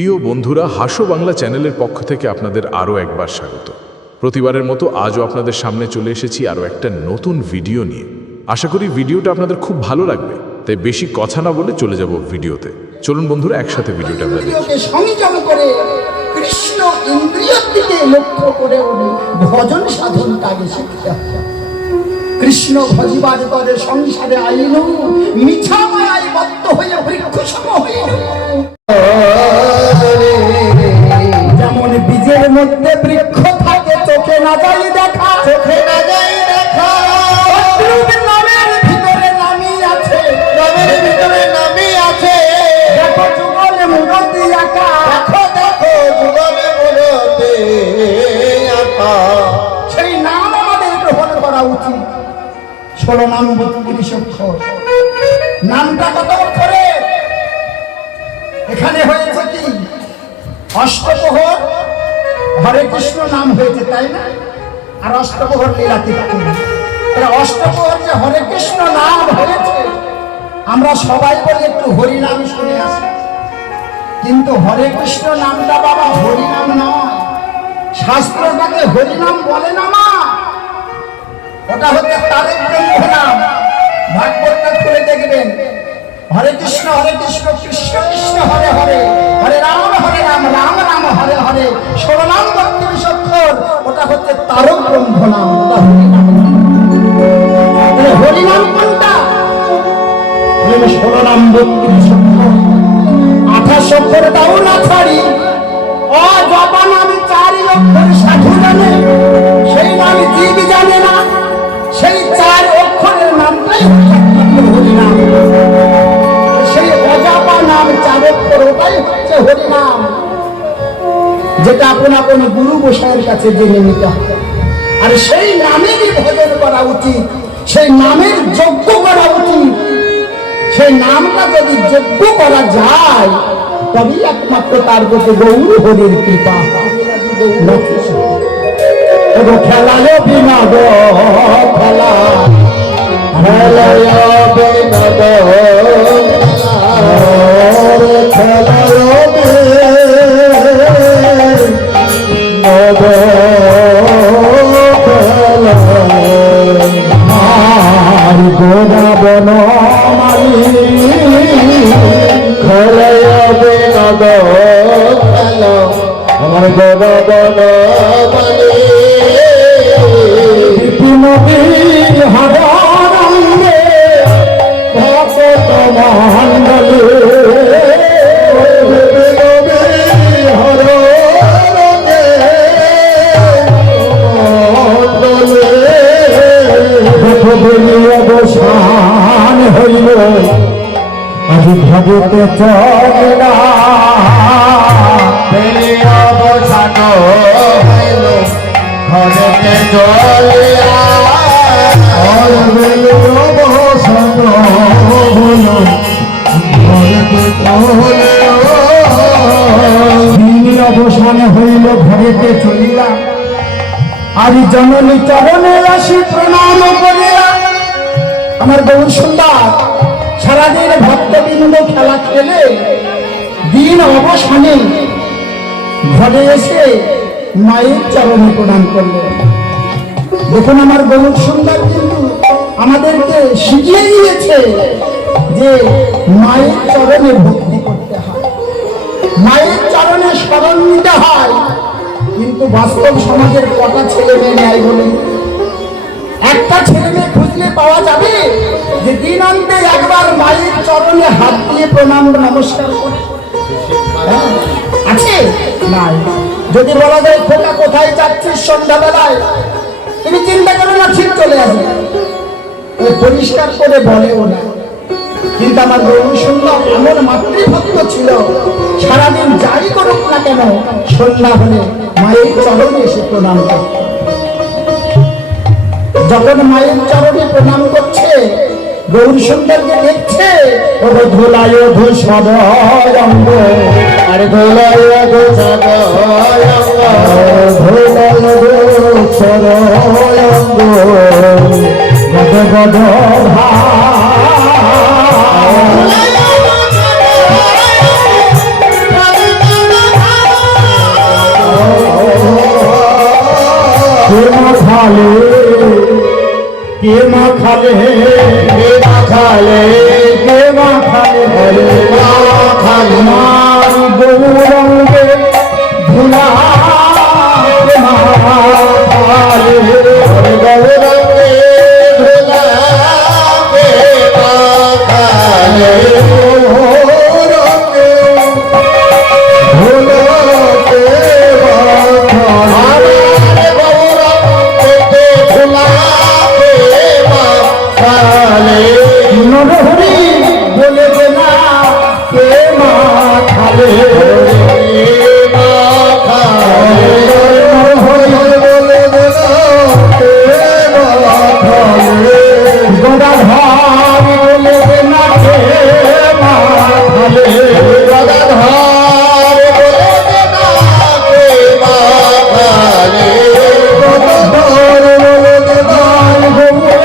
প্রিয় বন্ধুরা, হাসো বাংলা চ্যানেলের পক্ষ থেকে আপনাদের আরও একবার স্বাগত। প্রতিবারের মতো আজও আপনাদের সামনে চলে এসেছি আরও একটা নতুন ভিডিও নিয়ে। আশা করি ভিডিওটা আপনাদের খুব ভালো লাগবে, তাই বেশি কথা না বলে চলে যাব ভিডিওতে। চলুন বন্ধুরা, একসাথে ভিডিওটা আমরা দেখি। সংযম করে কৃষ্ণ ইন্দ্রিয়ের দিকে লক্ষ্য করে ভজন সাধন কাজে শিখতে হবে। কৃষ্ণ ভজিবার করে সংসারে আইন, মিছা মায়ায় বদ্ধ হয়ে বৃক্ষসম হইল। যেমন বীজের মধ্যে বৃক্ষ থাকে, চোখে না যাই দেখা, চোখে না যাই দেখা। নামের ভিতরে নামই আছে, নামের ভিতরে নামই আছে। দেখো যুগলে মূরতি আঁকা, দেখো দেখো যুগলে মূরতি আঁকা। সেই নাম আমাদের গ্রহণ করা উচিত। 16 নাম 32 অক্ষর। নামটা কত অক্ষরে? এখানে হয়েছে কি অষ্টপ্রহর হরে কৃষ্ণ নাম হয়েছে, তাই না? আর অষ্টপ্রহর লীলা কীর্তন। অষ্টপ্রহর যে হরে কৃষ্ণ নাম হয়েছে, আমরা সবাই বলি একটু হরিনাম শুনে আসি, কিন্তু হরে কৃষ্ণ নামটা বাবা হরিনাম নয়। শাস্ত্রটাকে হরিনাম বলে না মা, ওটা হচ্ছে তারেক ব্রহ্ম নাম। ভাগবতটা খুলে দেখবেন, হরে কৃষ্ণ কৃষ্ণ কৃষ্ণ হরে হরে, হরে রাম রাম রাম হরে হরে। 16 নাম 32 অক্ষর, ওটা হচ্ছে তারক ব্রহ্ম নাম, ওটা হরিনাম। হরিনাম কোনটা? 16 নাম 32 অক্ষর। 28 অক্ষরটাও না ছাড়ি, অজপা নাম 4 অক্ষর সাধু জানে, সেই নাম জীব জানে না। সেই 4 অক্ষরের নামটাই হরিনাম। সেই অজপা নাম 4 অক্ষর, ওটাই হচ্ছে হরিনাম, যেটা আপন গুরু গোসাইয়ের কাছে জেনে নিতে হবে। আর সেই নামেরই ভজন করা উচিত, সেই নামের যজ্ঞ করা উচিত। সেই নামটা যদি যজ্ঞ করা যায়, তবেই একমাত্র তার প্রতি গৌর হরির কৃপা। খেলায় বিনোদ খেলা, খেলায় বিনোদ গোদা বন মালি, খেলায় বিনোদ খেলা, আমার গোদা বন মালি। বিপিনবী হরঙ্গে ভক্ত মণ্ডলী, অবসান হইল আজ ভগতে চলা, অবসান হইল ভগতে চলিয়া। অবসান হইল ভগতে চলিয়া, অবসান হইল ভগতে চলিয়া। আজ জননী চরণে আসি প্রণাম করিয়া। আমার গৌর সুন্দর সারাদিন ভক্তবৃন্দ খেলা খেলে দিন অবসানে ঘরে এসে মায়ের চরণে প্রণাম করলেন। দেখুন, আমার গৌর সুন্দর কিন্তু আমাদেরকে শিখিয়ে দিয়েছে যে মায়ের চরণে ভক্তি করতে হয়, মায়ের চরণে স্মরণ নিতে হয়। কিন্তু বাস্তব সমাজের কটা ছেলে মেয়ে নেয় বলুন? একটা ছেলে মেয়ে খুঁজলে পাওয়া যাবে যে দিন অন্তে একবার মায়ের চরণে হাত দিয়ে প্রণাম নমস্কার করে? আছে? নাই। যদি বলা যায় খোকা কোথায় যাচ্ছিস সন্ধ্যাবেলায়, তুমি চিন্তা করো না, ঠিক চলে আসবে, পরিষ্কার করে বলেও না। কিন্তু আমার গৌর সুন্দর এমন মাতৃভক্ত ছিল, সারাদিন যাই করুক না কেন সন্ধ্যা হলে মায়ের চরণে এসে প্রণাম করত। যখন মায়ের চরণে প্রণাম করছে, গৌর সুন্দরকে দেখছে, ও ধুলায় ধূসরঙ্গ, আরে ধুলায় ধূসরঙ্গ, ধুলায় ধূসরঙ্গ, গদ গদ ভা মাখালে কে মাখালে কে মাখালে কে মাখালে মাখালে মার গৌরঙ্গে ধুলা মাখালে গৌরঙ্গে ধুলা মাখালে নরহরি বলে না কে মাখালে গদাধর বলে না কে মাখালে গদাধর বলে না কে মাখালে গদাধর বলে না গৌরে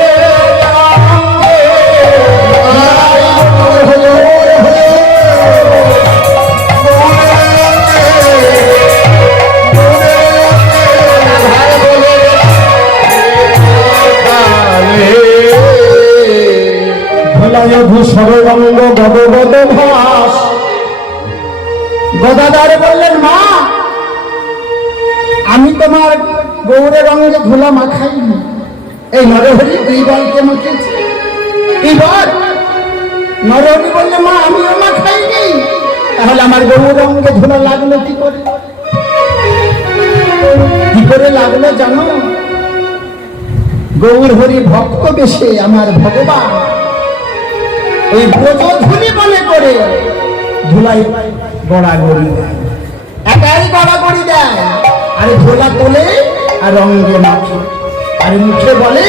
সর্বঙ্গ গদগদ ভাস। গদাধর বললেন মা আমি তোমার গৌরের রঙে ধুলা মাখাইনি, এই নরহরি দুইবারকে মাখিয়েছি। এবার নরহরি বললে মা আমিও মাখাইনি, তাহলে আমার গৌরের রঙে ধুলা লাগলো কি করে? কি করে লাগলো জানো? গৌর হরি ভক্ত বেশে আমার ভগবান ওই ব্রজধুলি মনে করে ধুলাই গড়াগড়ি দেয়, একাই গড়াগড়ি দেয়, আর ধুলা তোলে আর রঙে মাখে, আর মুখে বলে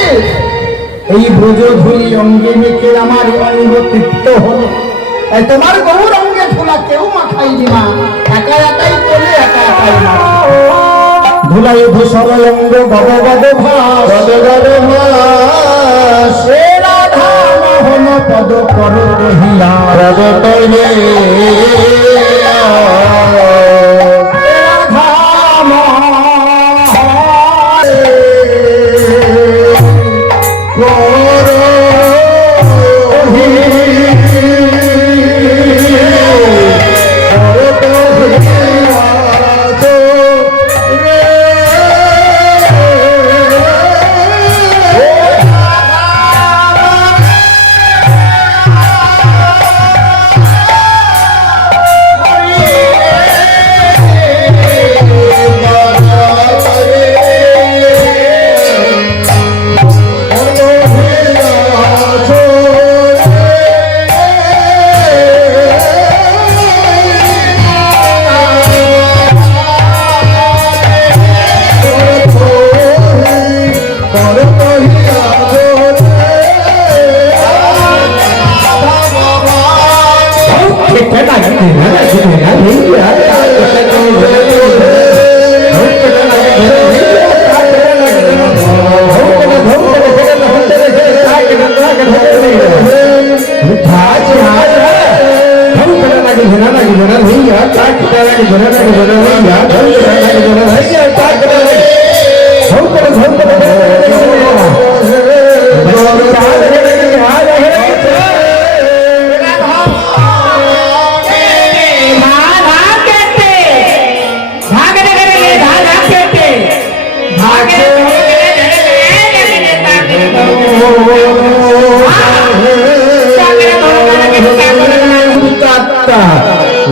এই ব্রজধুলি অঙ্গে মেখে আমার অঙ্গ তৃপ্ত হলো। তাই তোমার গৌর অঙ্গে ধুলা কেউ মাখাইনি মা, একা একাই তোলে একা একাই মাখে। ধুলাই ধূসর অঙ্গ গদ গদ ভাস, গদ গদ ভাস, রাধা মোহন পদ কর কহিয়া পদ তৈলে রাধা মোহন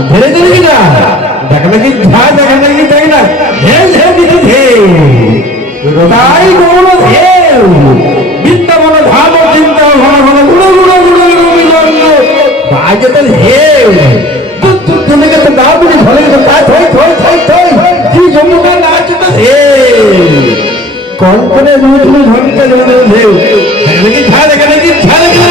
ধীরে ধীরে কিনা দেখা নাকি ঝা দেখা নাকি তাই না হে হে দিদি হে তাই গৌর ঢেউ বৃন্দাবন ধাম চিন্তা ঘন ঘন গুড়ো গুড়ো গুড়ো গুড়ো মিলন বাজে তো ঢেউ তুই তুই তুমি কে তো দাও বলি ভলে তো তা থই থই থই থই কি যমুনা নাচ তো হে কোন কোন রুটু ঘন্টা জমে ঢেউ দেখা নাকি ঝা দেখা নাকি ঝা দেখা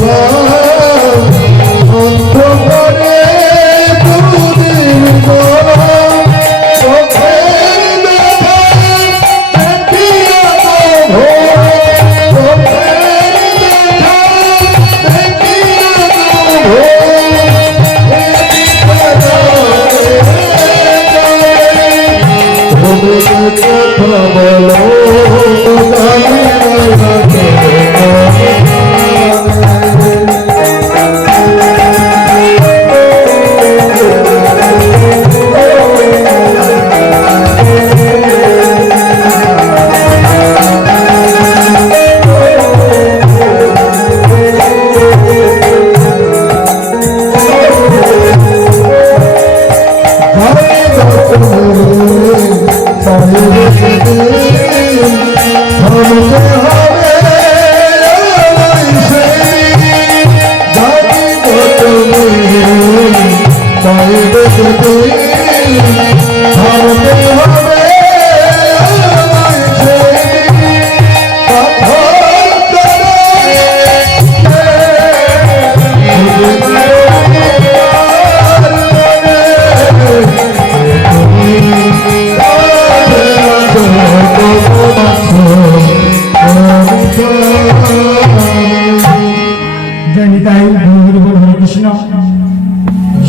জ্বালা অন্ধকারে দুদিন চোখের দেখা দেখিয়া তো ভোর, চোখের দেখা দেখিয়া তো ভোর, এদিকে তুমি কথা বলো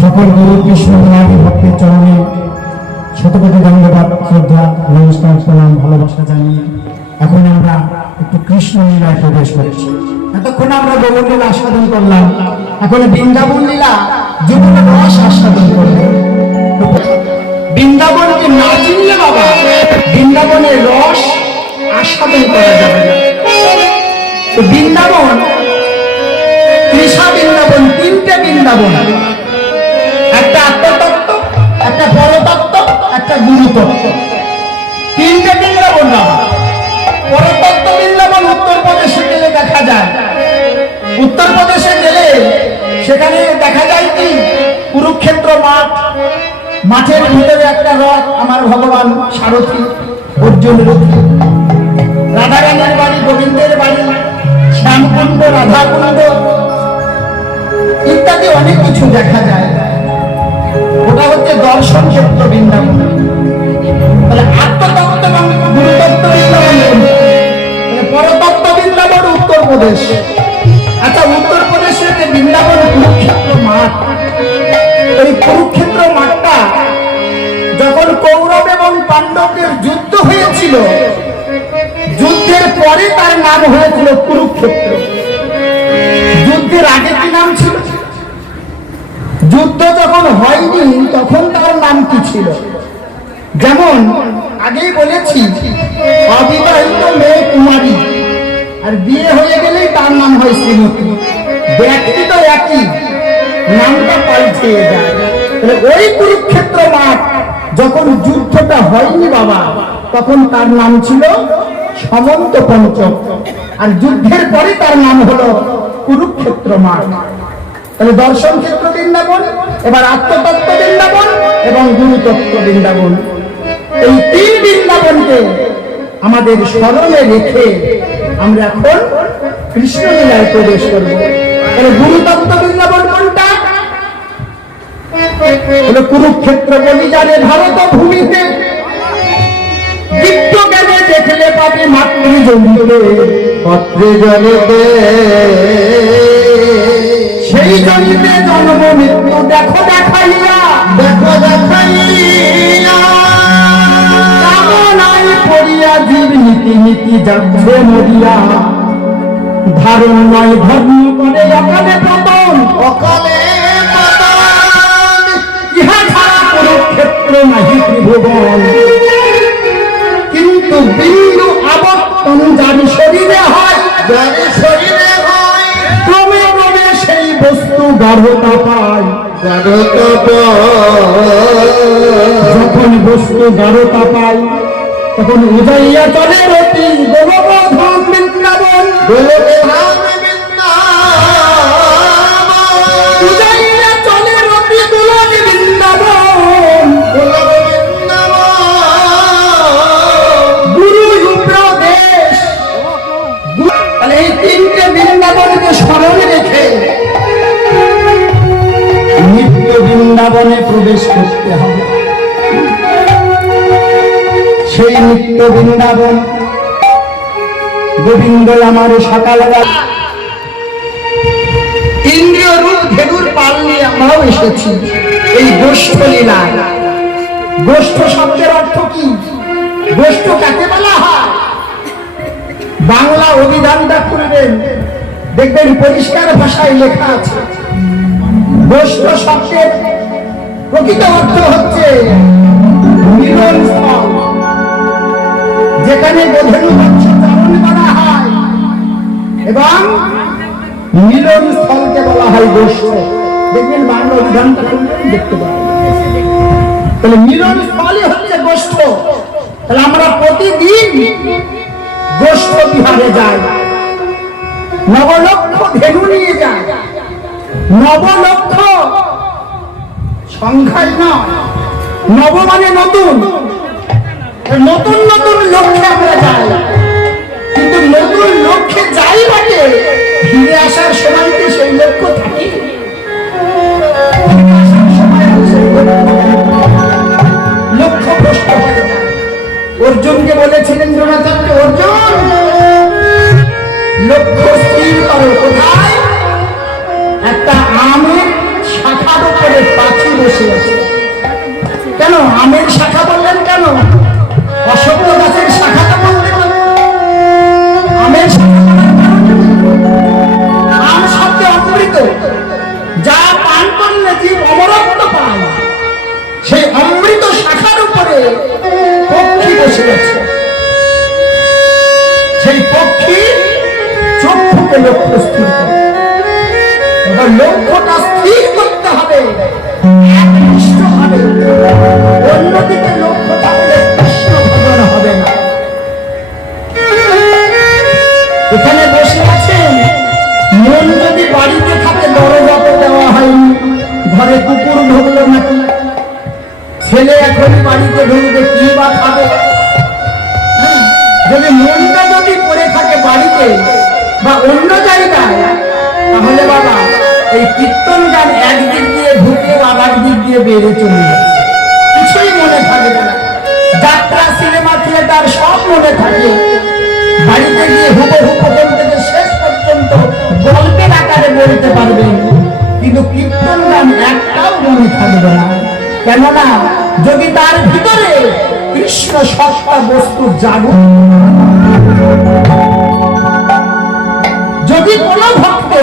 সকল গুরু কৃষ্ণ নামী ভক্তের চরণে শতকোটি ধন্যবাদ, শ্রদ্ধা, নমস্কার, প্রণাম, ভালোবাসা জানিয়ে এখন আমরা একটু কৃষ্ণ লীলায় প্রবেশ করেছি। এতক্ষণ আমরা গৌর লীলা আস্বাদন করলাম, এখন বৃন্দাবন লীলা যুগল রস আস্বাদন করব। বৃন্দাবনকে না চিনলে বাবা বৃন্দাবনের রস আস্বাদন করা যাবে না। তো বৃন্দাবন, তৃষা বৃন্দাবন, তিনটে বৃন্দাবন, একটা আত্মতত্ত্ব, একটা পরতত্ত্ব, একটা গুরুতত্ত্ব, তিনটে বৃন্দাবন বাবা। পরতত্ত্ব বৃন্দাবন উত্তরপ্রদেশে গেলে দেখা যায়, উত্তরপ্রদেশে গেলে সেখানে দেখা যায় কি কুরুক্ষেত্র মাঠ, মাঠের ভিতরে একটা রথ, আমার ভগবান সারথী অর্জুন রথী, রাধারানীর বাড়ি, গোবিন্দের বাড়ি, শ্যামকুণ্ড, রাধাকুণ্ড ইত্যাদি অনেক কিছু দেখা যায়। ওটা হচ্ছে দর্শন ক্ষেত্র বৃন্দাবন। তাহলে আত্মতত্ত্ব এবং গুরুতত্ত্ব বৃন্দাবন, পরতত্ত্ব বৃন্দাবন উত্তরপ্রদেশ। আচ্ছা, উত্তরপ্রদেশের যে বৃন্দাবন কুরুক্ষেত্র মাঠ, এই কুরুক্ষেত্র মাঠটা যখন কৌরব এবং পাণ্ডবদের যুদ্ধ হয়েছিল, যুদ্ধের পরে তার নাম হয়েছিল কুরুক্ষেত্র। যুদ্ধের আগে কি নাম ছিল? যুদ্ধ যখন হয়নি তখন তার নাম কি ছিল? যেমন আগেই বলেছি, অবিবাহিত মেয়ে কুমারী, আর বিয়ে হয়ে গেলেই তার নাম হয় শ্রীমতী। ব্যক্তি তো একই, নামটা পাল্টে যায়। ওই কুরুক্ষেত্র মাঠ যখন যুদ্ধটা হয়নি বাবা, তখন তার নাম ছিল সমন্ত পঞ্চক, আর যুদ্ধের পরে তার নাম হলো কুরুক্ষেত্র মাঠ। তাহলে দর্শন ক্ষেত্র বৃন্দাবন, এবার আত্মতত্ত্ব বৃন্দাবন এবং গুরুতত্ত্ব বৃন্দাবন, এই তিন বৃন্দাবনকে আমাদের স্মরণে রেখে আমরা এখন কৃষ্ণ লীলায় প্রবেশ করব। তাহলে গুরুতত্ত্ব বৃন্দাবন কোনটা? হলো কুরুক্ষেত্র। বলি জানে ভারত ভূমিতে দিব্য জ্ঞানে দেখলে পাবে মাতৃজনীতে, মাতৃজনীতে সেই জনিতে জন্ম মৃত্যু দেখো দেখাইয়া, দেখো দেখাইয়া কামনায় পড়িয়া জীব নীতি নীতি যাচ্ছে মরিয়া, ধারণ নয় ধর্ম করে অকালে পতন, অকালে পতন, ইহা ছাড়া কুরুক্ষেত্র নাহি ত্রিভুবন। কিন্তু বিন্দু আবর্তন যার শরীরে হয়, যার শরীরে হয়, ক্রমে ক্রমে সেই বস্তু গাঢ়তা পায়, গাঢ়তা পায়। যখন বস্তু গাঢ়তা পায় তখন উজাইয়া চলে রতি গোলকধাম বৃন্দাবন, গোলকধাম বৃন্দাবন, উজাইয়া চলে রতি গোলক বৃন্দাবন, গোলক বৃন্দাবন, গুরু উপদেশ। তাহলে এই তিনটে বৃন্দাবনকে স্মরণে রেখে সেই নিত্য বৃন্দাবন গোবিন্দ আমার সকালবেলা ইন্দ্রিয় রূপ ধেনুর পাল নিয়ে আমরাও এসেছি এই গোষ্ঠ লীলা। গোষ্ঠ শব্দের অর্থ কি? গোষ্ঠ কাকে বলা হয়? বাংলা অভিধানটা খুলবেন, দেখবেন পরিষ্কার ভাষায় লেখা আছে। গোষ্ঠ শব্দের প্রকৃত অর্থ হচ্ছে মিলনস্থল, যেখানে গোধূলি বংশ চারণ করা হয়, এবং মিলনস্থলকে বলা হয় গোষ্ঠ। দেখবেন বাংলা অভিধানটা খুলবেন, দেখতে পাবেন। তাহলে মিলনস্থলই হচ্ছে গোষ্ঠ। তাহলে আমরা প্রতিদিন গোষ্ঠ বিহারে যাই, নবলক্ষ ধেনু নিয়ে যাই। নবলক্ষ সংখ্যায় নয়, নব মানে নতুন, নতুন নতুন লক্ষ্যে আমরা যাই। কিন্তু নতুন লক্ষ্যে যাই বটে, ফিরে আসার সময় কি সেই লক্ষ্য থাকে? লক্ষ্য ভ্রষ্ট হয়ে যায়। অর্জুনকে বলেছিলেন দ্রোণাচার্য, অর্জুন লক্ষ্য স্থির করো। কোথায়? একটা আমের শাখার উপরে পাখি বসে আছে। কেন আমের শাখা বললেন? কেন অশোক গাছের শাখাটা বলতে আমের শাখা? আম শব্দে অমৃত, যা পান করলে জীব অমরত্ব পায়। সেই অমৃত শাখার উপরে পক্ষী বসে আছে। সেই পক্ষী চক্ষুকে লক্ষ্য স্থির করে। এবার লক্ষ্যটা স্থির করতে হবে একনিষ্ঠ ভাবে, অন্যদিকে লক্ষ্য থাকলে কৃষ্ণ ভজন হবে না। এখানে বসে আছেন, মন যদি বাড়িতে থাকে দরজা তো দেওয়া হয়নি, ঘরে কুকুর ঢুকলো নাকি, ছেলে এখন বাড়িতে ঢুকবে কি বা খাবে। যদি মনটা যদি পড়ে থাকে বাড়িতে বা অন্য জায়গায়, তাহলে বাবা এই কীর্তন গান একদিক দিয়ে ঢুকলেও আবার দিক দিয়ে বেড়ে চলে যায়, কিছুই মনে থাকবে না। যাত্রা, সিনেমা, থিয়েটার সব মনে থাকে, বাড়িতে গিয়ে হুবহু প্রথম থেকে শেষ পর্যন্ত গল্পের আকারে বলতে পারবেন, কিন্তু কীর্তন গান একটাও মনে থাকবে না। কেননা যদি তার ভিতরে কৃষ্ণ সত্তা বস্তু জাগুক, যদি কোনো ভক্তে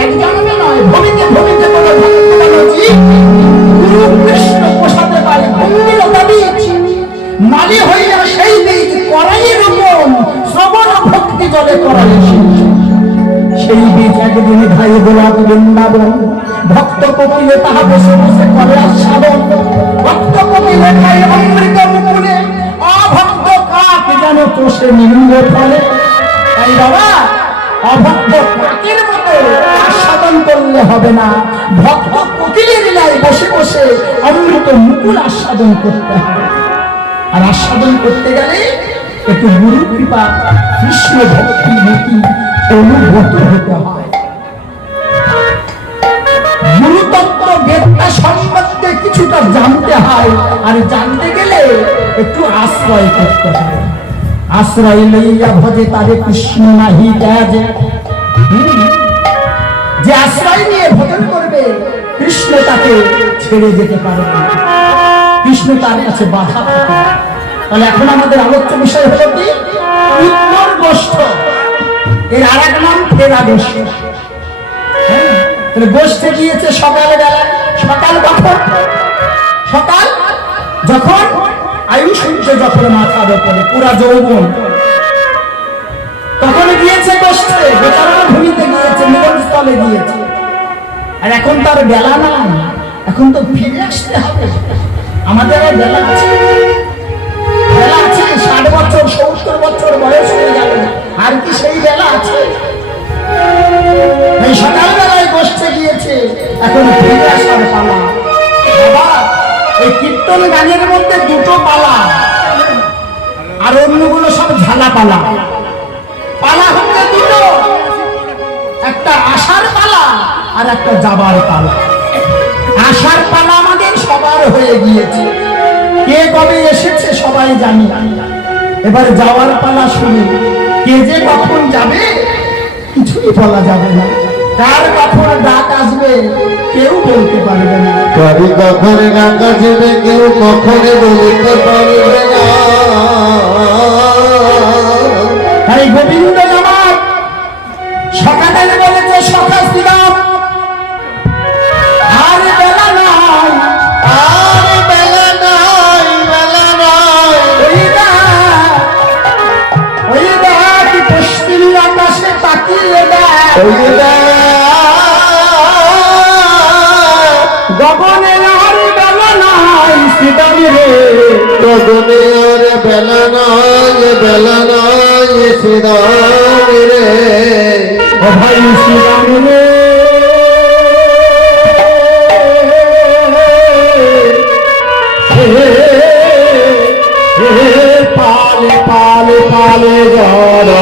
এক জন্মে নয়, ভবিতে ভবিতে কোনো গুরু কৃষ্ণ পোষাতে পারে ভক্তিলতা বীজ, মালি হইয়া সেই বীজ করাই রূপম, শ্রবণ ভক্তি জলে করাই সেই বীজ একদিন ভাই গোলাপ বৃন্দাবন, ভক্ত কোকিলে তাহা বসে বসে করে আস্বাদন। ভক্ত কোকিলে খায় অমৃত মুকুলে, অভক্ত কাক যেন চষে নিম্ন ফলে। তাই বাবা অভক্ত কাকের মতো আস্বাদন করলে হবে না, ভক্ত কোকিলের লীলায় বসে বসে অমৃত মুকুল আস্বাদন করতে হবে। আর আস্বাদন করতে গেলে একটু গুরু কৃপা, কৃষ্ণ ভক্তি নীতি অনুভূত হতে হয়। গুরুতত্ত্ব বেদটা সম্বন্ধে কিছুটা জানতে হয়, আর জানতে গেলে একটু আশ্রয় করতে হয়। আশ্রয় লইয়া ভজে তারে কৃষ্ণ নাহি ত্যাজ। যে আশ্রয় নিয়ে ভজন করবে, কৃষ্ণ তাকে ছেড়ে যেতে পারবে না, কৃষ্ণ তার কাছে বাধা থাকে। তাহলে এখন আমাদের আলোচ্য বিষয় হলো কি? উত্তর গোষ্ঠ। এর আর এক নাম ফেরা গোষ্ঠ। গোষ্ঠে গিয়েছে সকালবেলা। সকাল কখন? সকাল যখন আয়ু সূর্য যখন মাথার উপরে পুরা যৌবন, তখন গিয়েছে গোষ্ঠে, বেচারা ভূমিতে গিয়েছে, মিলনস্থলে গিয়েছে। আর এখন তার বেলা নাই, এখন তো ফিরে আসতে হবে। আমাদের বেলা আছে, বেলা আছে 60 বছর 70 বছর বয়স হয়ে গেল, আর কি সেই বেলা আছে? এই সকালবেলায় গোষ্ঠে গিয়েছে, এখন ফিরে আসার পালা। বাবা এই কীর্তন গানের মধ্যে দুটো পালা, আর অন্যগুলো সব ঝালা পালা। পালা হচ্ছে দুটো, একটা আসার পালা আর একটা যাবার পালা। আসার পালা আমাদের সবার হয়ে গিয়েছে, কে কবে এসেছে সবাই জানি। এবার যাওয়ার পালা শুনে কে যে কখন যাবে কিছুই বলা যাবে না, কার কখন ডাক আসবে কেউ বলতে পারবে না। কারি কখন ডাক আসবে কেউ কখন বলতে পারবে না। তাই গোবিন্দ আমার সকালে বলেছে সখা শ্রীরাম, আর বেলা নাই, আর বেলা নাই, বেলা নাই। ওই দেখ পশ্চিম আকাশে তাকিয়ে দেখ, গগনে আর বেলা নাই শ্রীরাম রে, গগনে আর বেলা নাই, বেলা নাই শ্রীরাম রে। ও ভাই শ্রীরাম রে। পালে পালে পালে জড়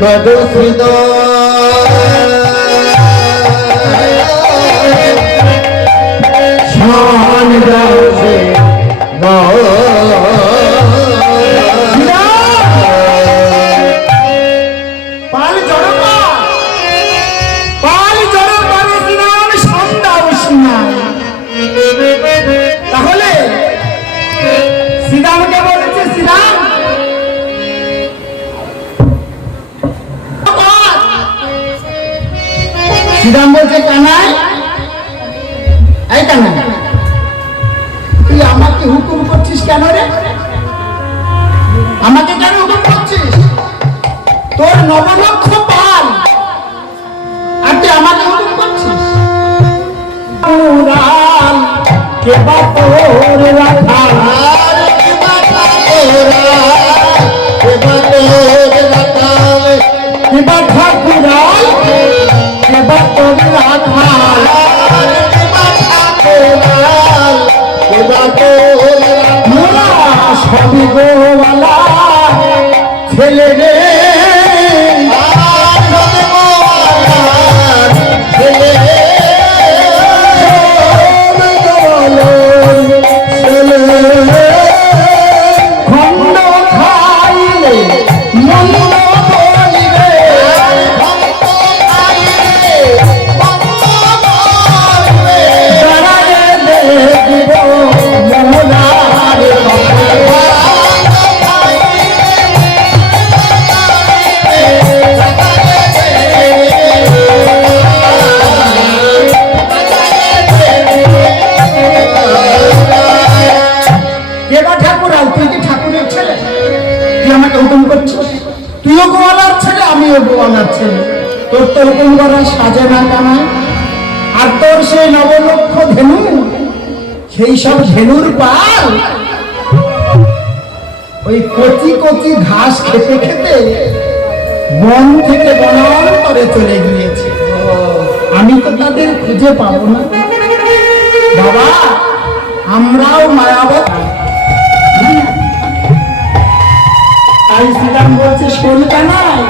কদু শ্রীদ শান যাচ্ছে পাল জড় পাল জড় পালে শ্রীরাম সন্ধ্যা উষ্ণা। তাহলে শ্রীরামকে বলেছে শ্রীরাম শ্রীরাম বলছে কানাই, এই কানাই তুই আমাকে হুকুম করছিস কেন রে? আমাকে কেন হুকুম করছিস? তোর নবলক্ষ পাল আর তুই আমাকে হুকুম করছিস? উড়াল কেবা তোর রাখাল, কেবা তোর রাখাল, কেবা ঠাকুরাল কেবা তোর রাখাল, মোরা সবই গোওয়ালা ছেলে রে, খন্ড খাইলে মন্দ বলিবে, দাঁড়ালে দেখিব মোহনার কেবা ঠাকুরাল, তুই কি ঠাকুরের ছেলে? তুই আমাকে হুকুম করছিস? তুইও গোয়ালার ছেলে আমিও গোয়ালার ছেলে, তোর তো হুকুম করার সাজে না কানাই। আর তোর সেই নবলক্ষ ধেনু, সেই সব ধেনুর পাল ওই কচি কচি ঘাস খেতে খেতে বন থেকে বনান্তরে চলে গিয়েছে, আমি তো তাদের খুঁজে পাবো না। বাবা আমরাও মায়াবত। তাই শ্রীরাম বলছে শোন কানাই,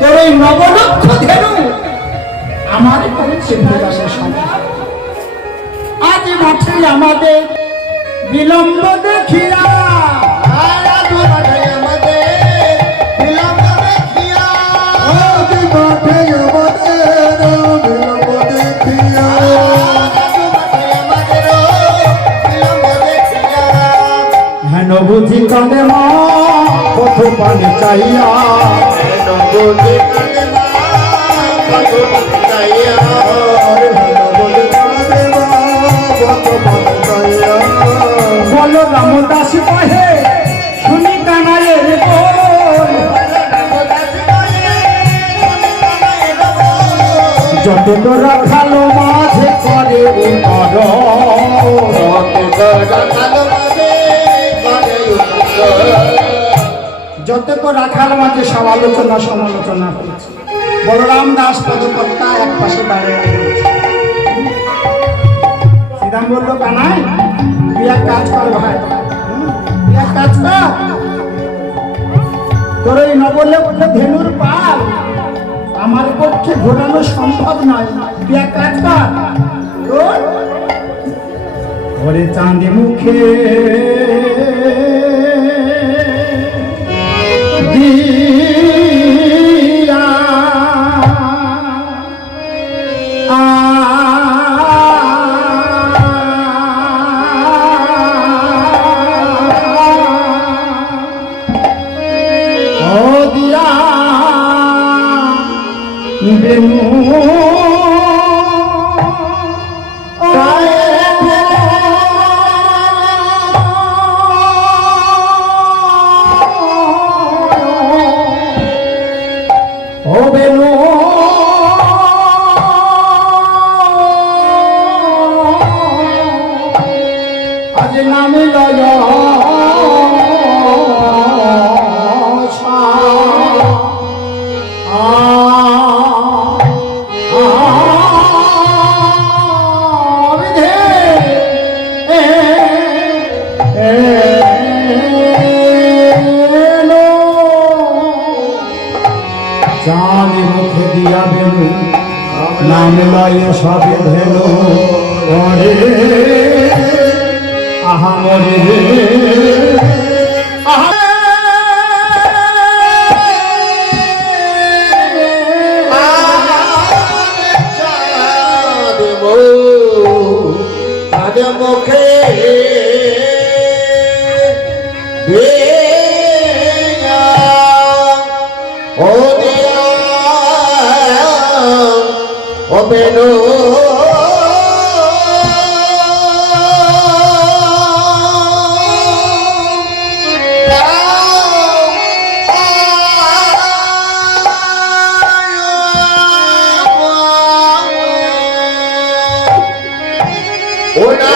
তোর ওই নবলক্ষ ধেনু আমার করেছে বিলাসের সময়। আজ মাঠে আমাদের বিলম্ব দেখিয়া, আজ মাঠে আমাদের বিলম্ব দেখিয়া, আজ মাঠে আমাদের বিলম্ব দেখিয়া, আজ মাঠে আমাদের বিলম্ব দেখিয়া, হেন বুঝি কানে মা পথ পানে চাইয়া, হেন বুঝি কানে মা পথ পানে চাইয়া, হেন বুঝি কানে মা পথ পানে চাইয়া, বলো রামদাস কহে শুনি কান যত তো রাখালো মাঝে করে মর যতক রাখাল মাঝে সব আলোচনা সমালোচনা হয়েছে। বলরাম দাস পদকর্তা এক পাশে দাঁড়িয়ে রয়েছে। শ্রীরাম বলল, কানাই তুই এক কাজ কর ভাই, তুই এক কাজ কর, তোর ওই নবলক্ষ্য ধেনুর পাল আমার পক্ষে ঘোরানো সম্ভব নয়। তুই এক কাজ কর, তোর ওরে চাঁদে মুখে দিয়া ও দিয়া বেনু আজ নামে লয় চাঁদ মুখে দিয়া বেলু নাম লয় সবে ধেনু ওরে আহা মরে আহা মুখে ও দিয়া ও বেনো ওনা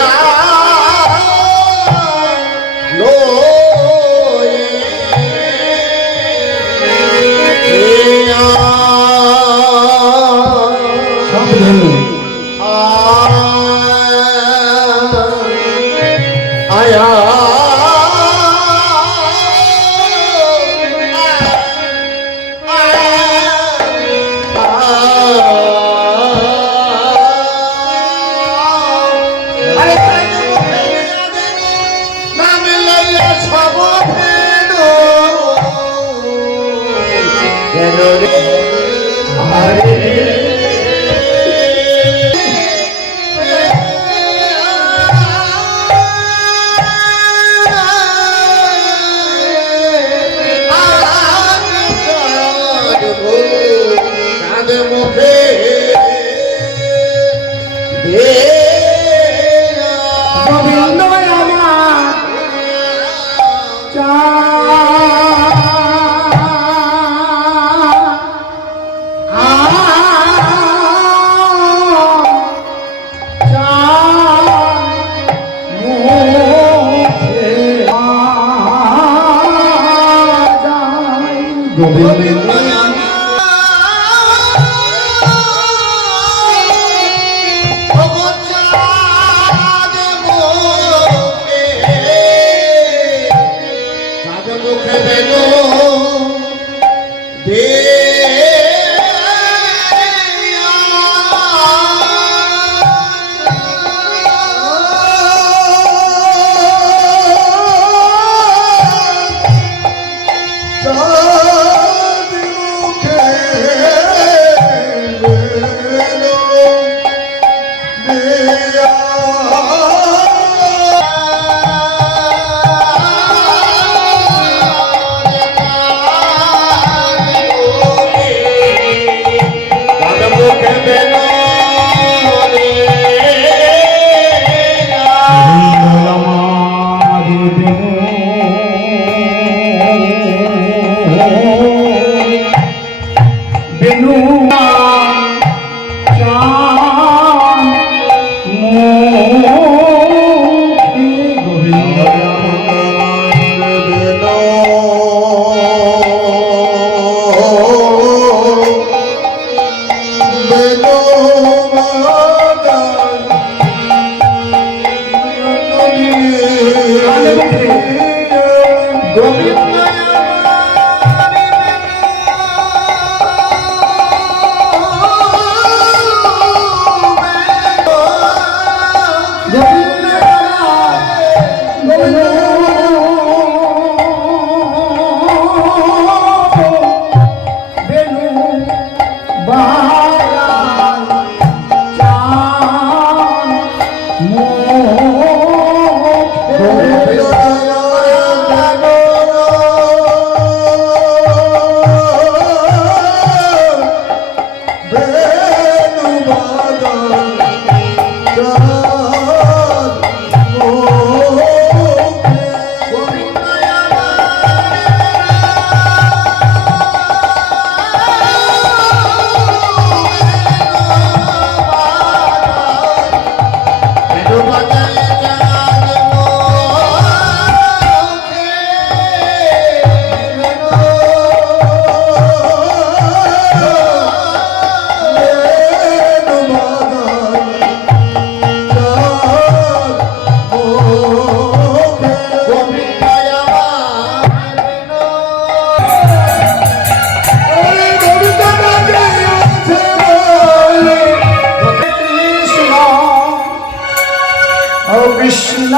কৃষ্ণ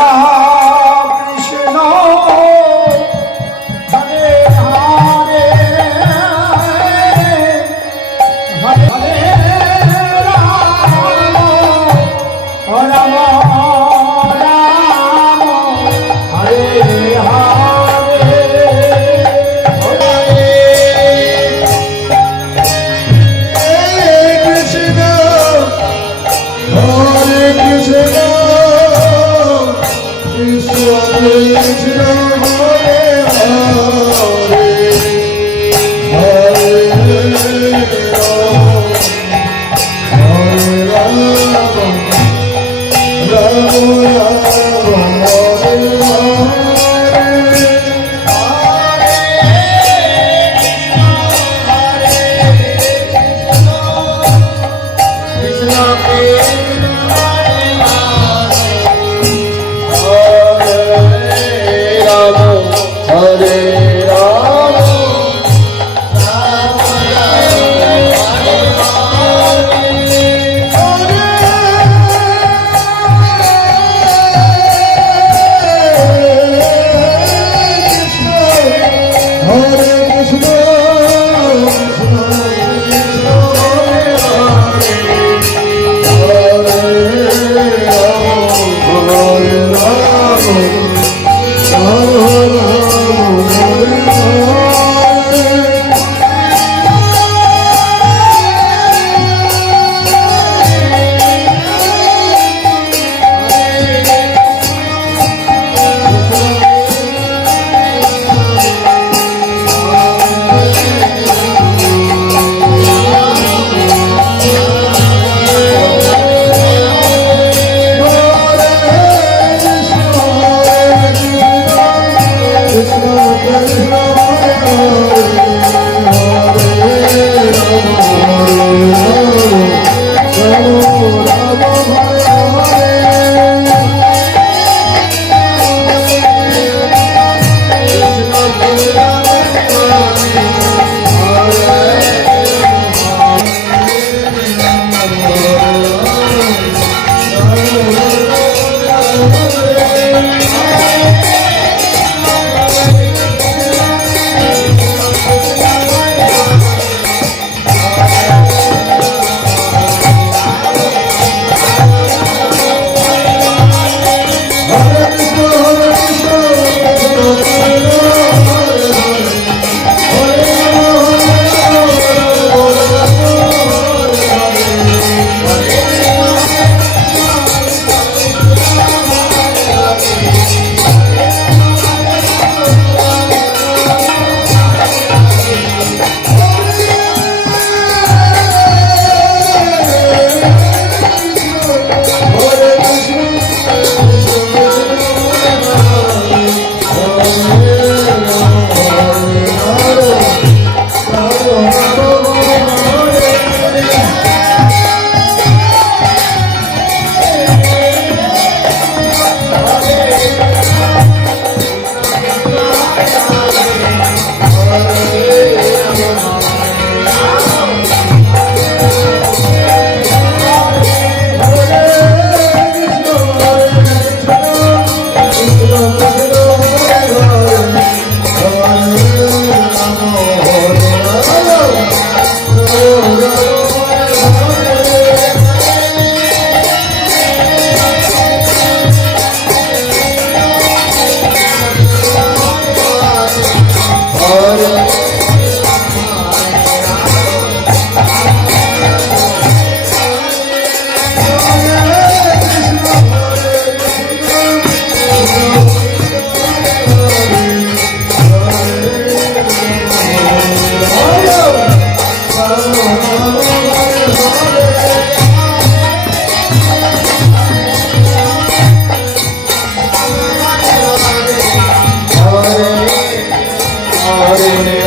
কৃষ্ণ হরে হরে হরে হরে রাম রাম রাম হরে হরে কৃষ্ণ হরে Krishna Krishna Hare Hare Hare Rama Rama Rama Hare Hare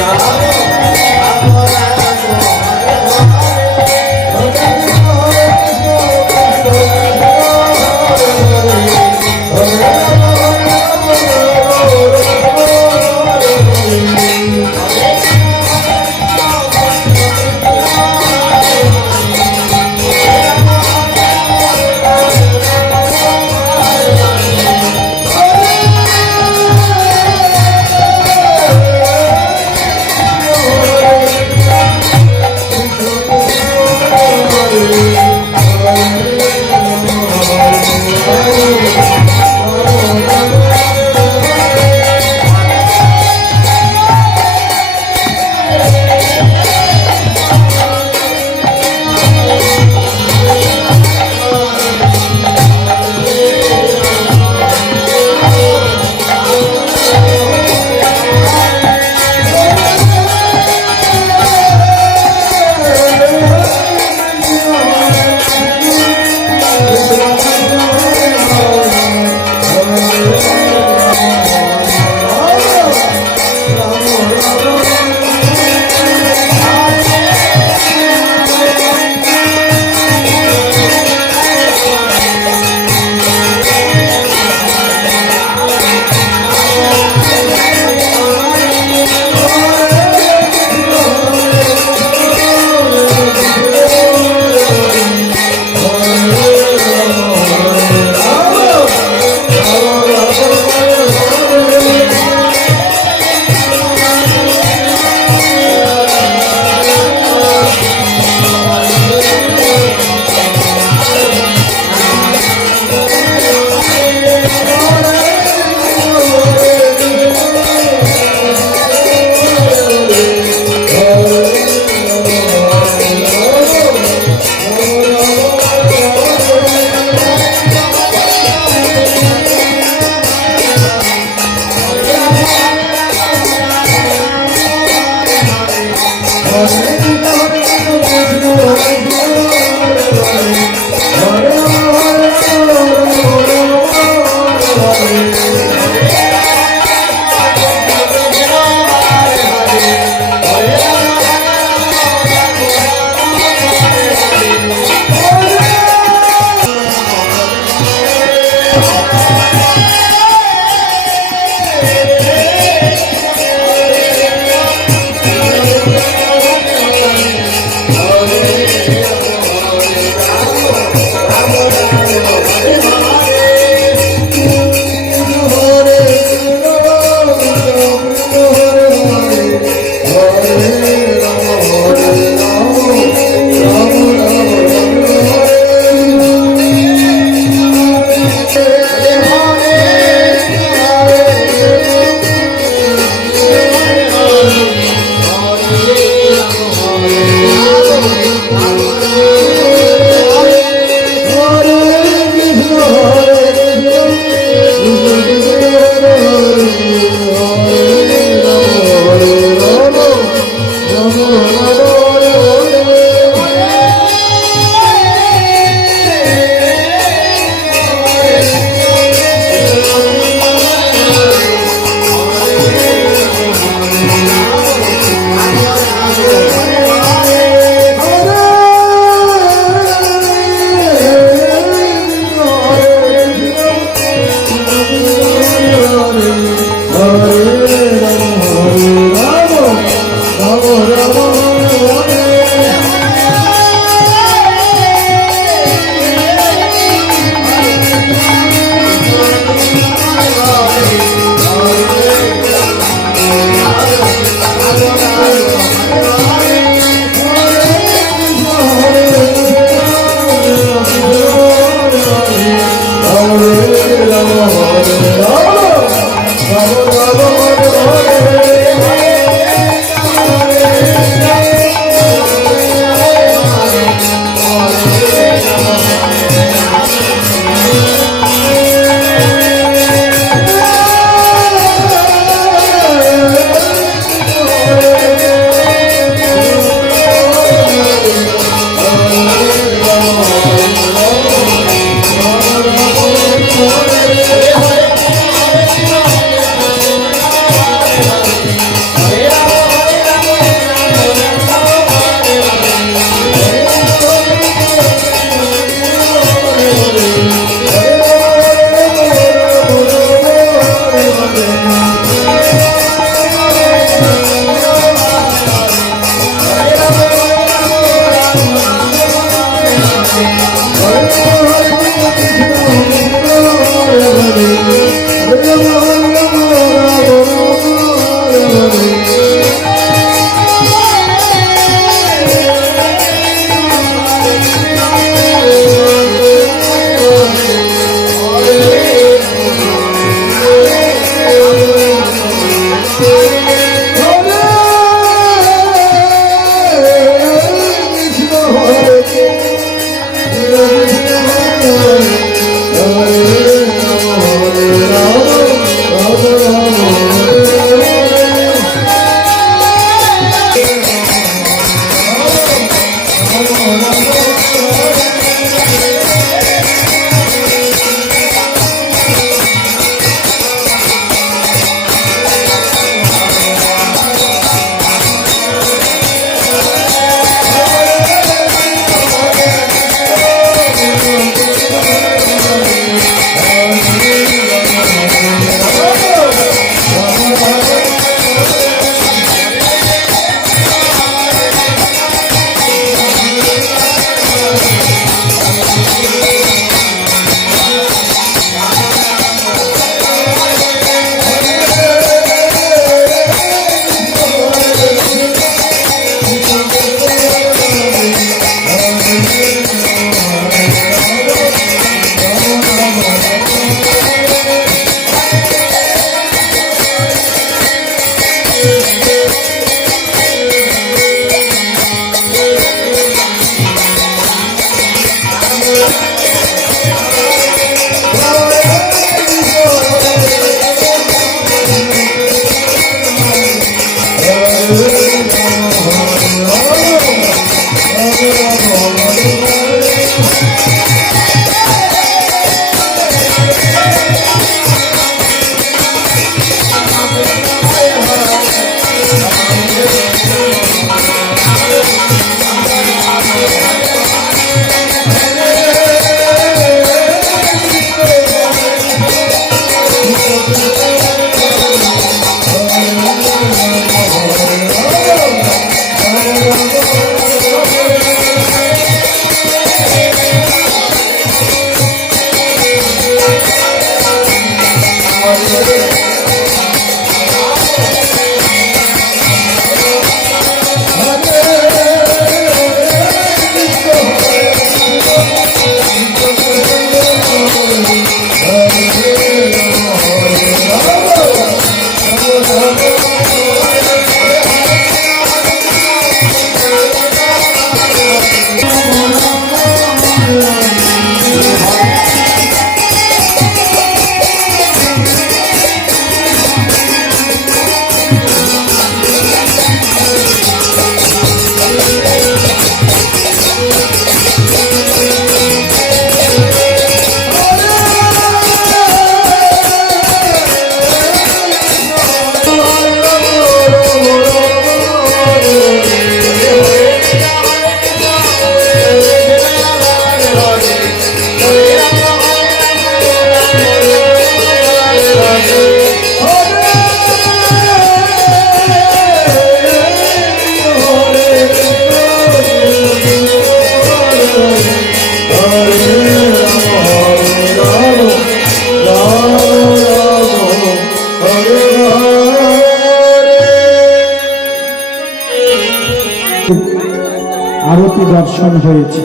আরতি দর্শন হয়েছে।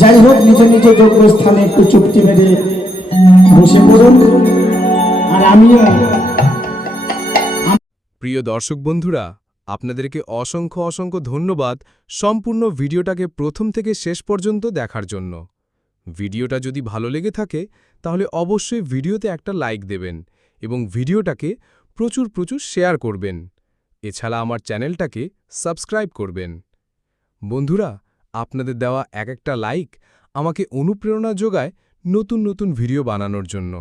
যাই হোক, নিজ নিজ যোগ্য স্থানে একটু চুপটি মেরে বসে পড়ুন। আর আমিও প্রিয় দর্শক বন্ধুরা, আপনাদেরকে অসংখ্য অসংখ্য ধন্যবাদ সম্পূর্ণ ভিডিওটাকে প্রথম থেকে শেষ পর্যন্ত দেখার জন্য। ভিডিওটা যদি ভালো লেগে থাকে তাহলে অবশ্যই ভিডিওতে একটা লাইক দেবেন এবং ভিডিওটাকে প্রচুর প্রচুর শেয়ার করবেন। এছাড়া আমার চ্যানেলটাকে সাবস্ক্রাইব করবেন। বন্ধুরা, আপনাদের দেওয়া এক একটা লাইক আমাকে অনুপ্রেরণা যোগায় নতুন নতুন ভিডিও বানানোর জন্য।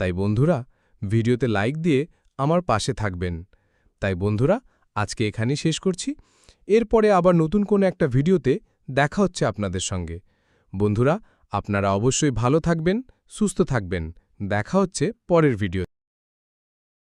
তাই বন্ধুরা, ভিডিওতে লাইক দিয়ে আমার পাশে থাকবেন। তাই বন্ধুরা, আজকে এখানেই শেষ করছি। এরপরে আবার নতুন কোনো একটা ভিডিওতে দেখা হচ্ছে আপনাদের সঙ্গে। বন্ধুরা, আপনারা অবশ্যই ভালো থাকবেন, সুস্থ থাকবেন। দেখা হচ্ছে পরের ভিডিও।